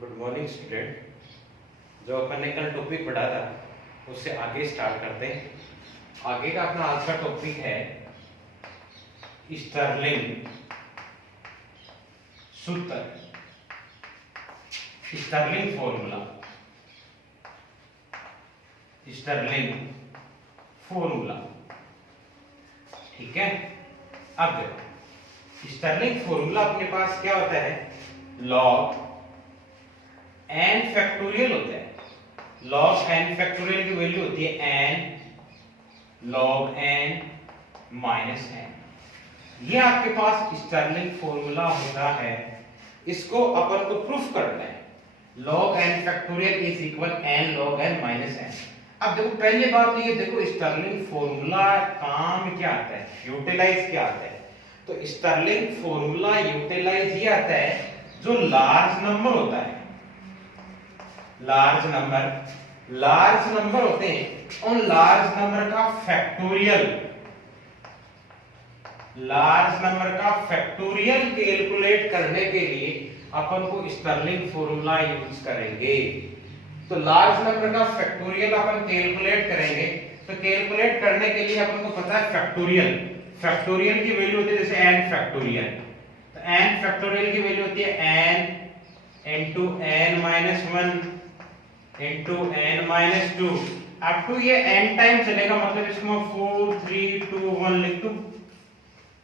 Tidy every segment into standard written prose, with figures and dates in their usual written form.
Good morning student. जो अपन ने कल टॉपिक पढ़ा था उससे आगे स्टार्ट करते हैं। आगे का अपना आज का टॉपिक है स्टर्लिंग सूत्र, स्टर्लिंग फॉर्मूला, स्टर्लिंग फॉर्मूला। ठीक है, अब देखो स्टर्लिंग फॉर्मूला अपने पास क्या होता है, लॉग एन फैक्टोरियल होता है। लॉग एन फैक्टोरियल की वैल्यू होती है n log n minus n. ये आपके पास स्टर्लिंग फॉर्मूला होता है। इसको अपन को प्रूफ करना है, log n factorial is equal n log n minus n. अब देखो पहली बात तो ये देखो स्टर्लिंग फॉर्मूला काम क्या आता है, यूटिलाइज क्या आता है। तो स्टर्लिंग फॉर्मूला यूटिलाइज ये आता है जो लार्ज नंबर होता है, लार्ज नंबर होते हैं, उन लार्ज नंबर का फैक्टोरियल, लार्ज नंबर का फैक्टोरियल कैलकुलेट करने के लिए अपन को स्टर्लिंग फॉर्मूला यूज करेंगे। तो लार्ज नंबर का फैक्टोरियल अपन कैलकुलेट करेंगे, तो कैलकुलेट करने के लिए अपन को पता है फैक्टोरियल, फैक्टोरियल की वैल्यू होती है जैसे n फैक्टोरियल। तो n फैक्टोरियल की वैल्यू होती है n into n minus 1 into n minus 2 up to ये n टाइम चलेगा, मतलब इसको मैं 4 3 2 1 लिख दूं।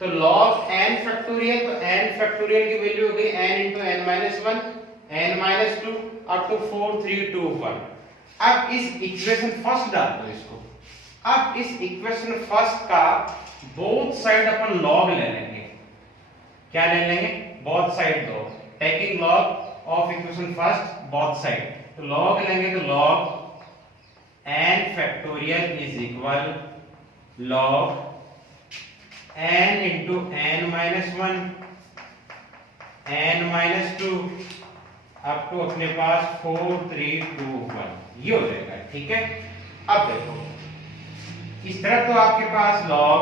तो log n फैक्टोरियल, तो n फैक्टोरियल की वैल्यू हो गई n into n minus 1 n minus 2 up to 4 3 2 1। अब इस इक्वेशन फर्स्ट डाल दो इसको। अब इस इक्वेशन फर्स्ट का बोथ साइड अपन log ले लेंगे। क्या ले लेंगे, बोथ साइड दो, taking log of equation first both side. तो log लेंगे तो log n factorial is equal log n into n minus 1 n minus 2 up to अपने पास 4 3 2 1 ये हो जाएगा। ठीक है, अब देखो इस तरफ तो आपके पास log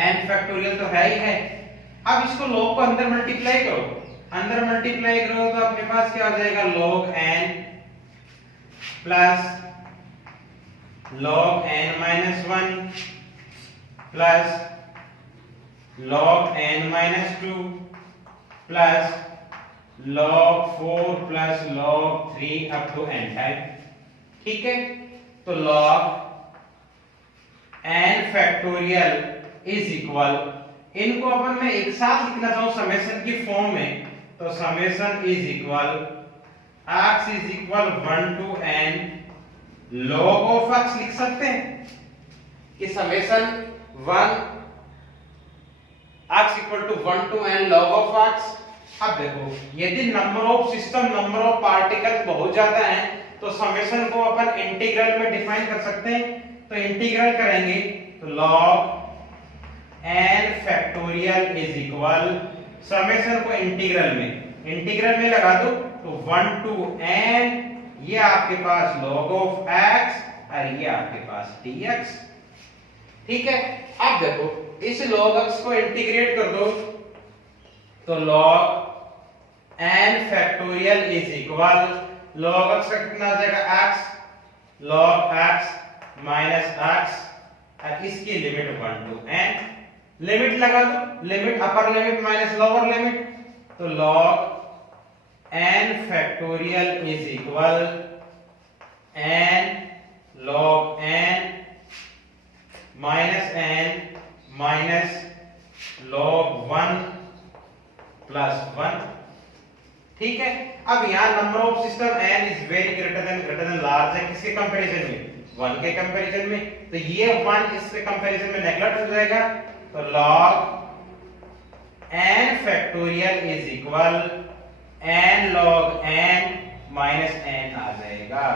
n फैक्टोरियल तो है ही है। अब इसको log को अंदर मल्टीप्लाई करो, अंदर मल्टीप्लाई करो तो अपने पास क्या आ जाएगा, log n plus log n minus 1 plus log n minus 2 plus log 4 plus log 3 up to n time. ठीक है, तो log n factorial is equal, इनको अपन मैं एक साथ लिखना चाहूं समेशन की फॉर्म में, तो summation is equal x is equal 1 to n log of x लिख सकते हैं कि summation 1 x equal to 1 to n log of x। अब देखो यदि number of system, number of particle बहुत ज्यादा है तो समेशन को अपन इंटीग्रल में डिफाइन कर सकते हैं। तो इंटीग्रल करेंगे तो log n factorial is equal, summation को इंटीग्रल में लगा दो तो 1 टू n, ये आपके पास log ऑफ x और ये आपके पास dx। ठीक है, अब देखो इस log x को इंटीग्रेट कर दो तो log n factorial is equal log x का कितना आ जाएगा x, log x minus x और इसकी लिमिट 1 टू n, लिमिट लगा दो, limit upper limit minus lower limit, तो log n factorial is equal n log n minus log 1 plus 1। ठीक है, अब यहां number of system n is very greater than large है, किसके कंपैरिजन में, 1 के कंपैरिजन में। तो ये 1 इसके कंपैरिजन में नेगलेक्ट हो जाएगा, तो log n factorial is equal n log n minus n आ जाएगा।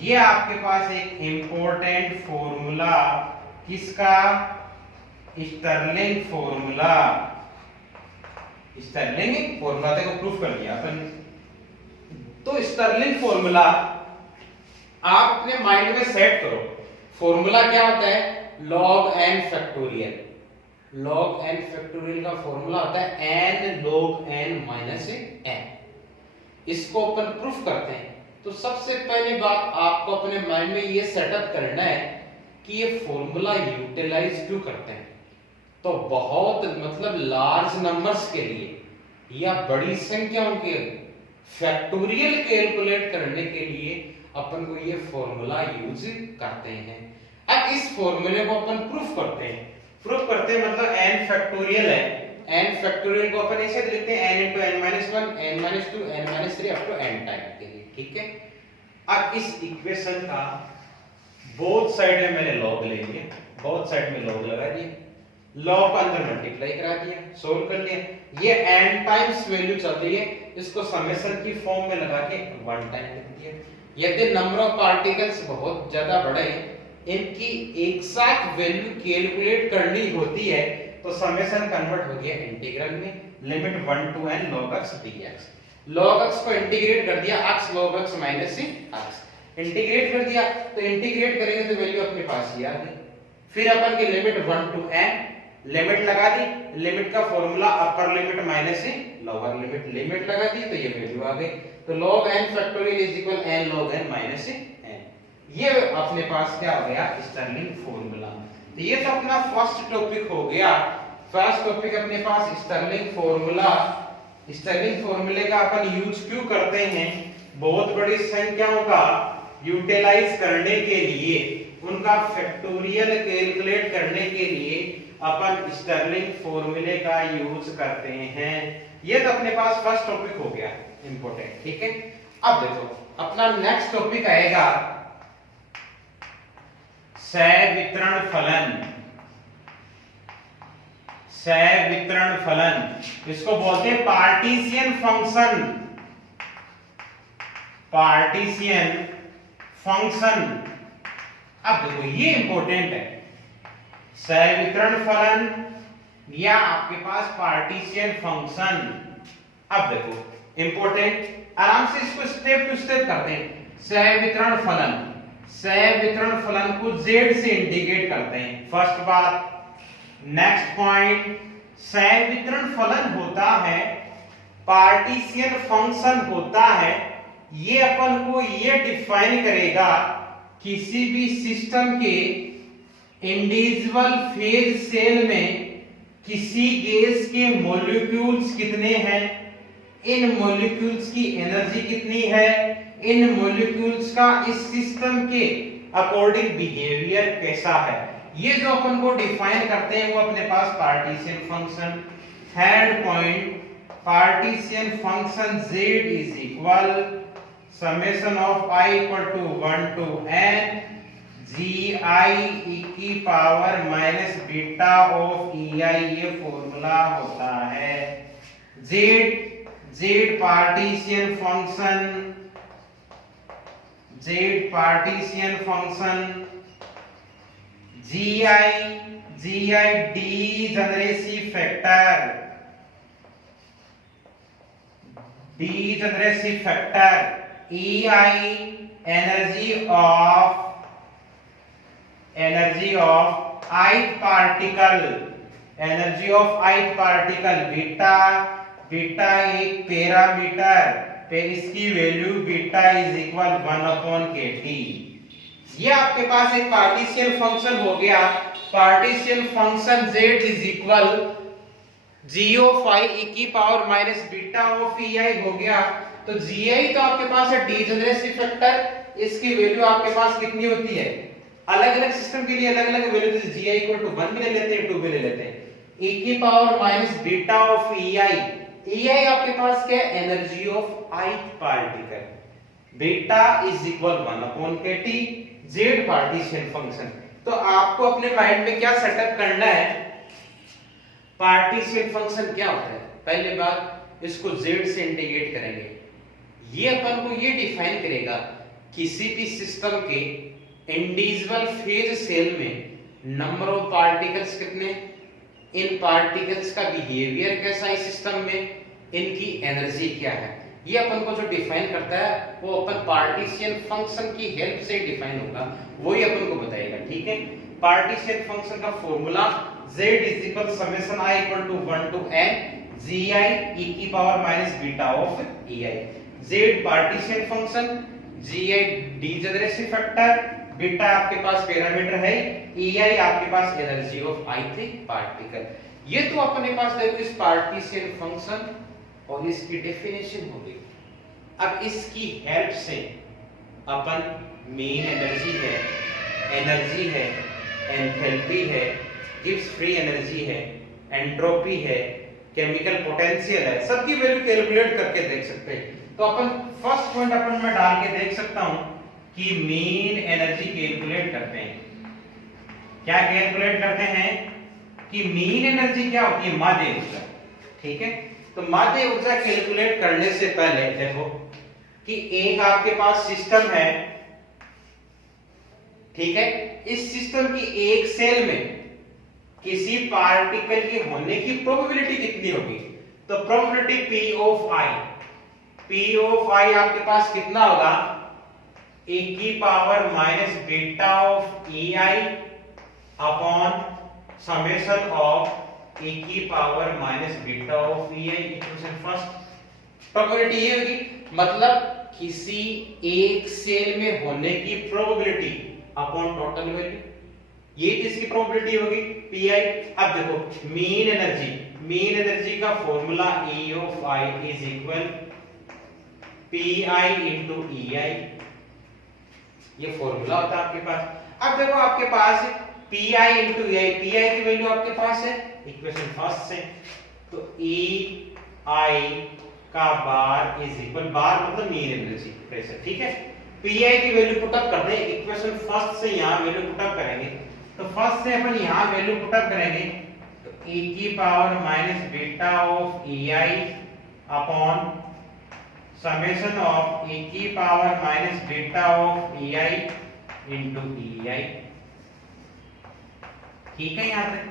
ये आपके पास एक इंपॉर्टेंट फॉर्मूला, किसका, स्टर्लिंग फॉर्मूला, स्टर्लिंग फॉर्मूला को प्रूफ कर दिया अपन। तो स्टर्लिंग फॉर्मूला आप अपने माइंड में सेट करो। फॉर्मूला क्या होता है, log n factorial, log n factorial का फॉर्मूला होता है n log n minus n। इसको अपन प्रूफ करते हैं। तो सबसे पहली बात आपको अपने माइंड में ये सेटअप करना है कि ये फॉर्मूला यूटिलाइज क्यों करते हैं। तो बहुत मतलब लार्ज नंबर्स के लिए या बड़ी संख्याओं के फैक्टोरियल कैलकुलेट करने के लिए अपन को ये फॉर्मूला यूज करते हैं। अब इस फॉर्मूले को अपन प्रूफ करते हैं। प्रूफ करते हैं मतलब n फैक्टोरियल है, n फैक्टोरियल को अपन ऐसे लिखते हैं n into n minus 1, n minus 2, n minus 3 up to n time के लिए, ठीक है। अब इस इक्वेशन का बोथ साइड में मैंने लॉग ले लिया, बोथ साइड में लॉग लगा दिया, लॉग को अंदर मल्टीप्लाई करा दिया, सोल्व कर लिया। ये n टाइम्स वैल्यू चल रही है, इसको समेशन की फॉर्म में लगा के 1 टाइम लिख दिया। यदि नंबर ऑफ पार्टिकल्स बहुत ज्यादा बड़े हैं, इनकी एक साथ वैल्यू कैलकुलेट करनी होती है, तो समेशन कन्वर्ट हो गया इंटीग्रल में, limit 1 to n log x dx। log x को इंटीग्रेट कर दिया, x log x minus x integrate कर दिया, तो इंटीग्रेट करेंगे तो वैल्यू अपने पास ही आ गई। फिर अपन की लिमिट 1 to n, लिमिट लगा दी, लिमिट का formula upper limit minus lower limit, limit लगा दी तो ये वैल्यू आ गई। तो log n factorial is equal n log n minus n। ये अपने पास क्या हो गया, स्टर्लिंग फॉर्मूला। तो ये तो अपना फर्स्ट टॉपिक हो गया। फर्स्ट टॉपिक अपने पास स्टर्लिंग फॉर्मूला। स्टर्लिंग फॉर्मूले का अपन यूज क्यों करते हैं, बहुत बड़ी संख्याओं का यूटिलाइज करने के लिए, उनका फैक्टोरियल कैलकुलेट करने के लिए अपन स्टर्लिंग फॉर्मूले का यूज करते हैं। ये तो अपने पास फर्स्ट टॉपिक हो गया इंपॉर्टेंट, ठीक है। अब देखो अपना नेक्स्ट टॉपिक आएगा सवितरण फलन। सवितरण फलन इसको बोलते हैं पार्टीशियन फंक्शन। पार्टीशियन फंक्शन, अब देखो ये इंपॉर्टेंट है। सवितरण फलन या आपके पास पार्टीशियन फंक्शन। अब देखो इंपॉर्टेंट, आराम से इसको स्टेप टू स्टेप करते हैं। सवितरण फलन, सवितरण फलन को z से इंटीग्रेट करते हैं, फर्स्ट बात। नेक्स्ट पॉइंट, सवितरण फलन होता है, पार्टीशियन फंक्शन होता है, ये अपन को ये डिफाइन करेगा किसी भी सिस्टम के इंडिविजुअल फेज सेल में किसी गैस के मॉलिक्यूल्स कितने हैं, इन मॉलिक्यूल्स की एनर्जी कितनी है, इन मॉलिक्यूल्स का इस सिस्टम के अकॉर्डिंग बिहेवियर कैसा है, ये जो अपन को डिफाइन करते हैं वो अपने पास partition function. Third point, partition function z is equal summation of i equal to 1 to n gi e की power minus beta of ei, ये फॉर्मूला होता है। z partition function, z partition function, gi degeneracy factor, degeneracy factor, ei energy of ith particle, energy of ith particle, beta एक parameter, फिर इसकी value beta is equal 1/kT। ये आपके पास एक partisan function हो गया। Partisan function z is equal g of i e की power minus beta of ei हो गया। तो gi तो आपके पास है डीजेनरेसी फैक्टर, इसकी वैल्यू आपके पास कितनी होती है, अलग अलग सिस्टम के लिए अलग अलग वैल्यू, जैसे gi इक्वल टू 1 भी ले लेते हैं, 2 भी ले लेते हैं। e की power minus beta of ei आपके पास क्या है, energy of ith particle, beta is equal 1/kT, z partition function. तो आपको अपने माइंड में क्या सेटअप करना है, पार्टीशियन फंक्शन क्या होता है। पहले बात इसको z से इंटीग्रेट करेंगे, ये अपन को ये डिफाइन करेगा किसी भी सिस्टम के इंडिविजुअल फेज सेल में नंबर ऑफ पार्टिकल्स कितने, इन पार्टिकल्स का बिहेवियर कैसा है सिस्टम में, इनकी एनर्जी क्या है, ये अपन को जो डिफाइन करता है वो अपन पार्टीशियन फंक्शन की हेल्प से डिफाइन होगा, वही अपन को बताएगा, ठीक है। पार्टीशियन फंक्शन का formula z is equal summation i equal to 1 to n gi e की power minus beta of ei। Z partition function, G I degeneracy factor, beta आपके पास पैरामीटर है, ई आई आपके पास एनर्जी ऑफ i3 पार्टिकल। ये तो अपने पास देखो इस पार्टीशन फंक्शन और इसकी डेफिनेशन हो गई। अब इसकी हेल्प से अपन मेन एनर्जी है, एंथैल्पी है, गिब्स फ्री एनर्जी है, एंट्रोपी है, केमिकल पोटेंशियल है, सबकी वैल्यू कैलकुलेट करके देख सकते हैं। तो अपन फर्स्ट पॉइंट अपन मैं डाल के देख सकता हूं कि मेन एनर्जी कैलकुलेट करते हैं। क्या कैलकुलेट करते हैं कि मेन एनर्जी क्या होती है, माध्य ऊर्जा। ठीक है, तो माध्य ऊर्जा कैलकुलेट करने से पहले देखो कि एक आपके पास सिस्टम है, ठीक है, इस सिस्टम की एक सेल में किसी पार्टिकल के होने की प्रोबेबिलिटी कितनी होगी, तो प्रोबेबिलिटी P ऑफ I आपके पास कितना होगा, e की power minus beta of EI upon summation of e की power minus beta of EI equation first. Probability ये होगी, मतलब किसी एक सेल में होने की प्रोबेबिलिटी अपॉन टोटल वैल्यू, ये किसकी प्रोबेबिलिटी होगी, PI। अब देखो मेन एनर्जी का formula E of I is equal PI into EI, ये फॉर्मूला होता है आपके पास। अब देखो आपके पास PI इनटू EI, PI की वैल्यू आपके पास है इक्वेशन फर्स्ट से, तो EI का बार इज इक्वल, बार मतलब मेन एनर्जी प्रेशर। ठीक है, PI की वैल्यू पुट अप करते हैं इक्वेशन फर्स्ट से, यहां वैल्यू पुट अप करेंगे, तो फर्स्ट से अपन यहां वैल्यू पुट अप करेंगे, तो e की power minus beta of EI upon summation of e की power minus beta of EI into EI। ठीक है, यहां तक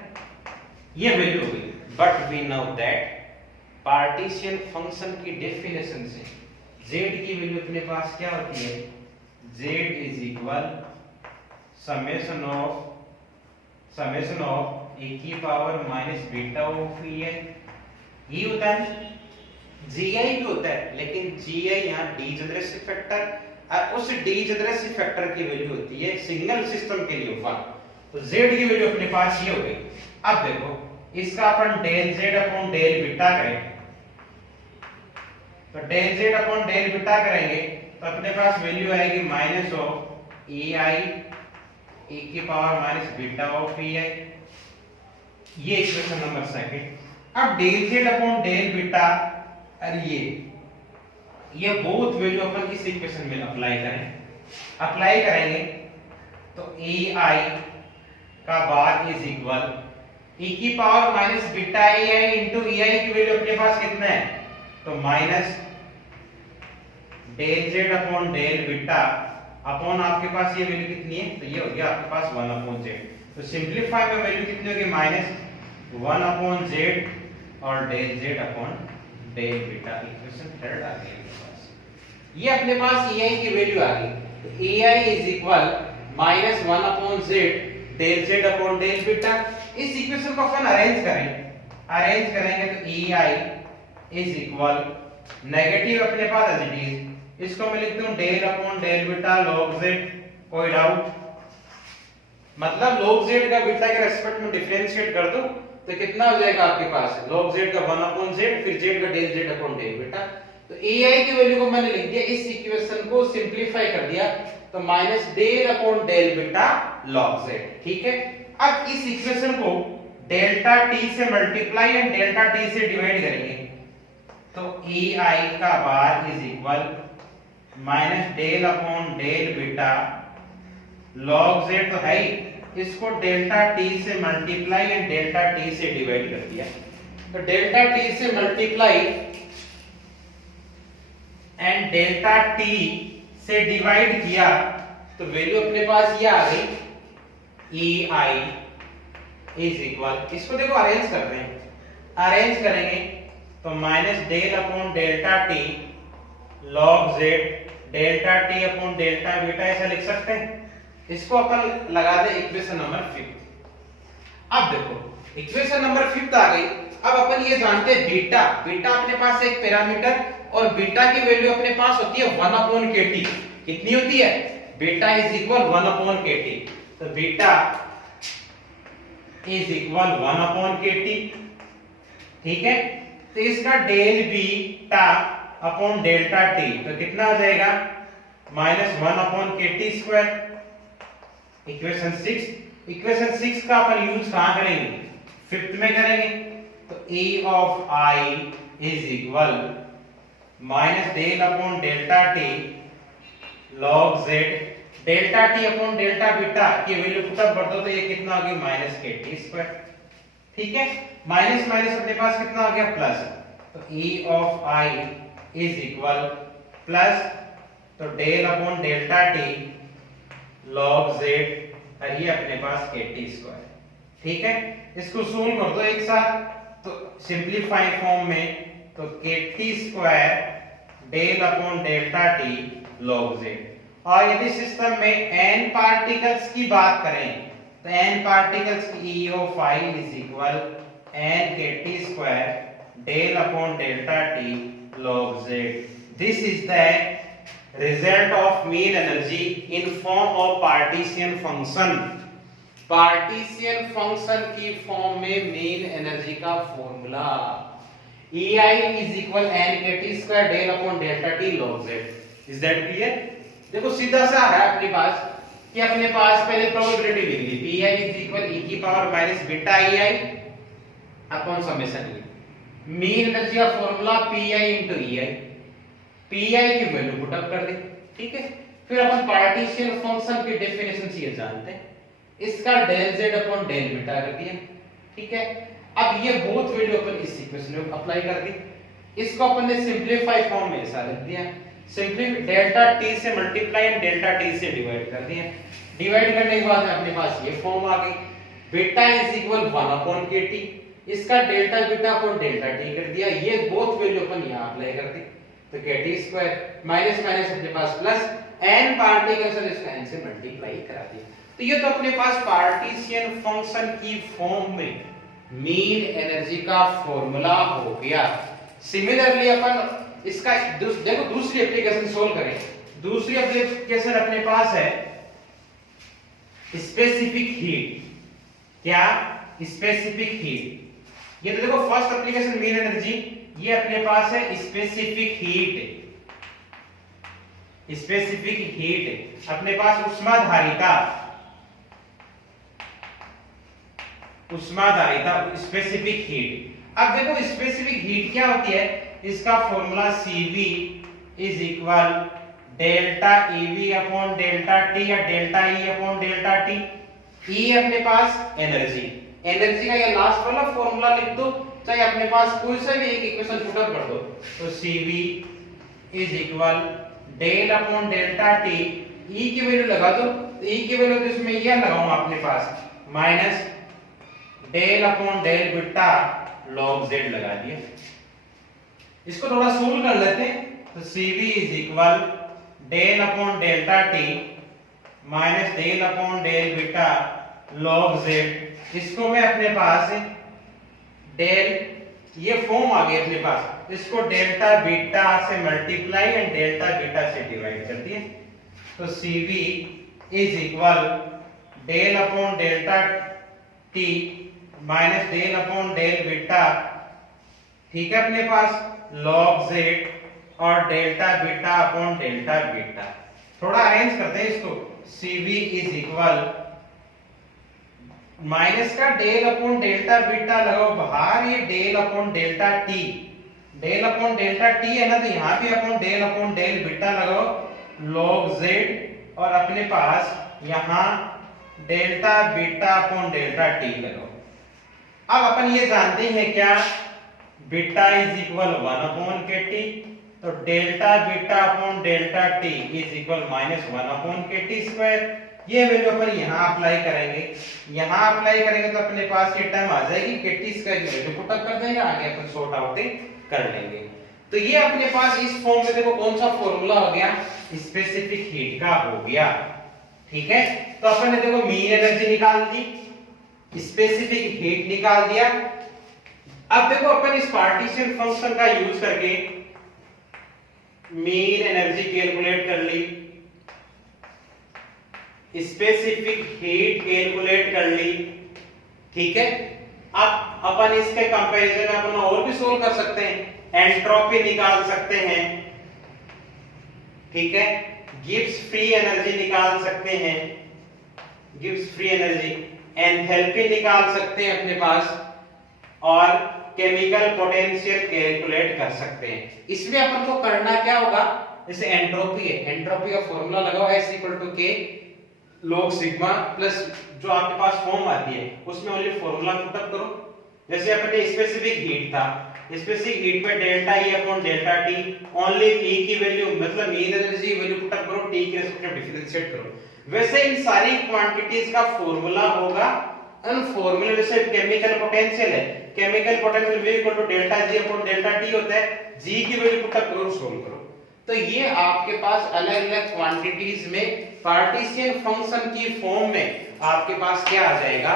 ये वैल्यू हो गई। But we know that partition function की डेफिनेशन से z की वैल्यू अपने पास क्या होती है, z is equal summation of e की power minus beta of EI। ये होता है GI भी होता है, लेकिन GI यहाँ डीजेनरेसी फैक्टर, और उस डीजेनरेसी फैक्टर की वैल्यू होती है सिंगल सिस्टम के लिए 1। तो Z की वैल्यू अपने पास ये हो गई। अब देखो इसका अपन del Z upon del beta करें, तो del Z upon del beta करेंगे तो अपने पास वैल्यू आएगी माइनस ऑफ EI e की power minus beta of EI, ये इक्वेशन नंबर सेकंड। अब del Z upon del beta, और ये बोथ वैल्यू अपन इस इक्वेशन में अप्लाई करेंगे, तो EI का बार इज इक्वल e की power minus beta EI into EI की वैल्यू अपने पास कितना है, तो minus del Z upon del beta upon आपके पास ये वैल्यू कितनी है, तो ये हो गया आपके पास 1 अपॉन Z। तो सिंपलीफाई में वैल्यू कितनी होगी, माइनस 1 अपॉन Z और del Z upon del beta, equation third आ गई अपने पास। ये अपने पास EI की वैल्यू आ गई, तो EI is equal minus 1 upon Z del Z upon del beta. इस इक्वेशन को अपन अरेंज करेंगे तो EI इज इक्वल नेगेटिव अपने पास एज इट इज, इसको मैं लिखता हूं del upon del beta log Z। कोई डाउट, मतलब log Z का बीटा के रेस्पेक्ट में डिफरेंशिएट कर दो तो कितना हो जाएगा आपके पास, log Z का 1 अपॉन Z, फिर Z का del Z upon del beta. तो EI की वैल्यू को मैंने लिख दिया, इस इक्वेशन को सिंपलीफाई कर दिया, तो minus del upon del beta log Z। ठीक है, अब इस इक्वेशन को डेल्टा t से मल्टीप्लाई एंड डेल्टा t से डिवाइड करेंगे, तो EI का bar is equal minus del upon del beta log Z, तो है ही, इसको डेल्टा t से मल्टीप्लाई एंड डेल्टा t से डिवाइड कर दिया, तो डेल्टा t से मल्टीप्लाई एंड डेल्टा t से डिवाइड किया तो वैल्यू अपने पास ये आ गई, EI इज इक्वल, इसको देखो अरेंज करते हैं, अरेंज करेंगे तो minus del upon delta t log Z delta t upon delta beta, ऐसा लिख सकते हैं। इसको अपन लगा दे इक्वेशन नंबर 5। अब देखो इक्वेशन नंबर 5 आ गई। अब अपन ये जानते हैं बीटा अपने पास एक पैरामीटर और बीटा की वैल्यू अपने पास होती है 1/kT। कितनी होती है? Beta is equal 1/kT। तो बीटा इज इक्वल 1/kT। ठीक है, तो इसका del beta upon delta T तो कितना आ जाएगा? -1/kT²। इक्वेशन 6। इक्वेशन 6 का अपन यूज कहां करेंगे? फिफ्थ में करेंगे। तो E of I is equal minus del upon delta T log z delta T upon delta beta की वैल्यू पुटअप कर दो तो ये कितना आ गया? -kT²। ठीक है, माइनस माइनस अपने पास कितना आ गया? प्लस। तो E of I is equal plus तो del upon delta T log z और ये अपने पास kT²। ठीक है, इसको सोल्व कर दो एक साथ तो सिंपलीफाई फॉर्म में तो kT² del upon delta T log z। और यदि सिस्टम में n पार्टिकल्स की बात करें तो n पार्टिकल्स की E of I is equal n kT² del upon delta T log z। This is the result of mean energy in form of partition function. Partition function की form में mean energy का formula EI is equal n kT² del upon delta T log z। Is that clear? देखो सीधा सा है अपने पास कि अपने पास पहले प्रोबेबिलिटी लिख ली PI इज इक्वल e की power minus beta EI upon summation E। Mean energy का formula PI into EI। PI की वैल्यू पुट अप कर दी। ठीक है, फिर अपन पार्टीशियन फंक्शन की डेफिनेशन से ये जानते हैं, इसका del z upon del beta कर दिया। ठीक है, अब ये बोथ वैल्यू अपन इस इक्वेशन में अप्लाई कर दी। इसको अपन ने सिंपलीफाई फॉर्म में ऐसा लिख दिया, सिंपली डेल्टा t से मल्टीप्लाई एंड डेल्टा t से डिवाइड कर दिया। डिवाइड करने के बाद में अपने पास ये फॉर्म आ गई, बीटा इज इक्वल 1/kT। इसका delta beta upon delta t कर दिया। ये बोथ वैल्यू अपन यहां अप्लाई कर दी तो kT² माइनस माइनस अपने पास प्लस n पार्टिकल्स और इसका n से मल्टीप्लाई करा दिया। तो ये तो अपने पास पार्टीशियन फंक्शन की फॉर्म में मीन एनर्जी का फॉर्मूला हो गया। सिमिलरली अपन इसका देखो दूसरी एप्लीकेशन सोल्व करें। दूसरी एप्लीकेशन अपने पास है स्पेसिफिक हीट। क्या? Specific heat. ये तो देखो फर्स्ट एप्लीकेशन मीन एनर्जी, ये अपने पास है स्पेसिफिक हीट। स्पेसिफिक हीट अपने पास उष्माधारिता, उष्माधारिता स्पेसिफिक हीट। अब देखो स्पेसिफिक हीट क्या होती है? इसका formula CV is equal delta EV upon delta T या delta E upon delta T। E अपने पास एनर्जी, एनर्जी का ये लास्ट वाला फॉर्मूला लिख दो, चाहे अपने पास कोई सा भी एक इक्वेशन पुट अप कर दो तो CV is equal del upon delta T। E की वैल्यू लगा दो, E की वैल्यू तो इसमें ये लगाऊंगा अपने पास minus del upon del beta log z लगा दिया। इसको थोड़ा सोल्व कर लेते हैं तो CV is equal del upon delta t minus del upon del beta log z। इसको मैं अपने पास डेल ये फॉर्म आ गई अपने पास, इसको डेल्टा बीटा से मल्टीप्लाई एंड डेल्टा बीटा से डिवाइड कर दिए तो CV is equal del upon delta t minus del upon del beta, ठीक है, अपने पास log z और delta beta upon delta beta. थोड़ा अरेंज करते हैं इसको। CV इज इक्वल माइनस का डेल अपॉन डेल्टा बीटा लगाओ बाहर, ये del upon delta t, del upon delta t है ना, तो यहां पे अपॉन डेल बीटा लगाओ log z और अपने पास यहां delta beta upon delta t लगाओ। अब अपन ये जानते हैं क्या, बीटा इज इक्वल 1/kT, तो delta beta upon delta t is equal -1/kT²। ये वैल्यू अपन यहां अप्लाई करेंगे, यहां अप्लाई करेंगे तो अपने पास ये टर्म आ जाएगी kT² की वैल्यू पुट अप कर देंगे, आगे अपन सॉर्ट आउट कर लेंगे। तो ये अपने पास इस फॉर्म में देखो कौन सा फॉर्मूला हो गया, स्पेसिफिक हीट का हो गया। ठीक है, तो अपन ने देखो मीन एनर्जी निकाल दी, स्पेसिफिक हीट निकाल दिया। अब देखो अपन इस पार्टीशन फंक्शन का यूज करके मीन एनर्जी कैलकुलेट कर ली, स्पेसिफिक हीट कैलकुलेट कर ली, ठीक है। अब अपन इसके कंपैरिजन में अपन और भी सोल्व कर सकते हैं, एंट्रोपी निकाल सकते हैं, ठीक है, गिब्स फ्री एनर्जी निकाल सकते हैं, गिब्स फ्री एनर्जी, एंथैल्पी निकाल सकते हैं अपने पास, और केमिकल पोटेंशियल कैलकुलेट कर सकते हैं। इसमें अपन को करना क्या होगा, जैसे एंट्रोपी है, एंट्रोपी का फॉर्मूला लगाओ S=K log सिग्मा प्लस जो आपके पास फॉर्म आती है उसमें ओनली फॉर्मूला पुटअप करो। जैसे अपने स्पेसिफिक हीट था, स्पेसिफिक हीट पे delta E upon delta T, only E की वैल्यू मतलब मीन एनर्जी वैल्यू पुटअप करो, T के रेस्पेक्ट में डिफरेंशिएट करो। वैसे इन सारी क्वांटिटीज का फॉर्मूला होगा, उन फॉर्मूले जैसे केमिकल पोटेंशियल है, chemical potential V equal to delta G upon delta T होता है, G की वैल्यू पुटअप करो, सोल्व करो। तो ये आपके पास अलग-अलग क्वांटिटीज में पार्टीशियन फंक्शन की फॉर्म में आपके पास क्या आ जाएगा,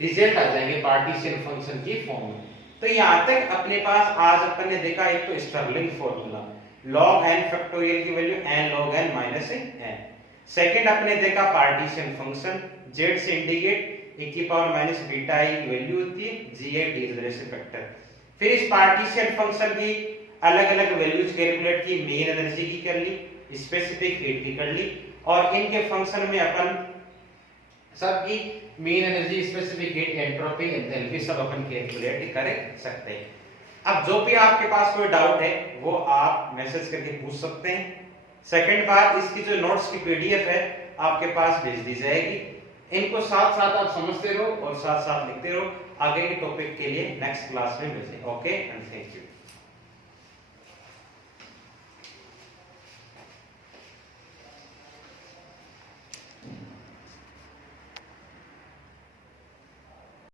रिजल्ट आ जाएंगे पार्टीशियन फंक्शन की फॉर्म में। तो यहां तक अपने पास आज अपन ने देखा एक तो Stirling formula, log n factorial की value n log n minus n। Second अपने देखा पार्टीशियन फंक्शन, z से इंडिकेट e की पावर माइनस बीटा i की वैल्यू होती है ga डिसोसिएशन फैक्टर। फिर इस पार्टीशियन फंक्शन की अलग-अलग वैल्यूज कैलकुलेट की, मेन एनर्जी की कर ली, स्पेसिफिक हीट की कर ली, और इनके फंक्शन में अपन सबकी main energy, specific heat, entropy, enthalpy सब अपन कैलकुलेट कर सकते हैं। अब जो भी आपके पास कोई डाउट है वो आप मैसेज करके पूछ सकते हैं। सेकंड बात, इसकी जो नोट्स की पीडीएफ है आपके पास भेज दी जाएगी, इनको साथ साथ आप समझते रहो और साथ साथ लिखते रहो। आगे के टॉपिक के लिए नेक्स्ट क्लास में मिलते हैं। Okay and thank you.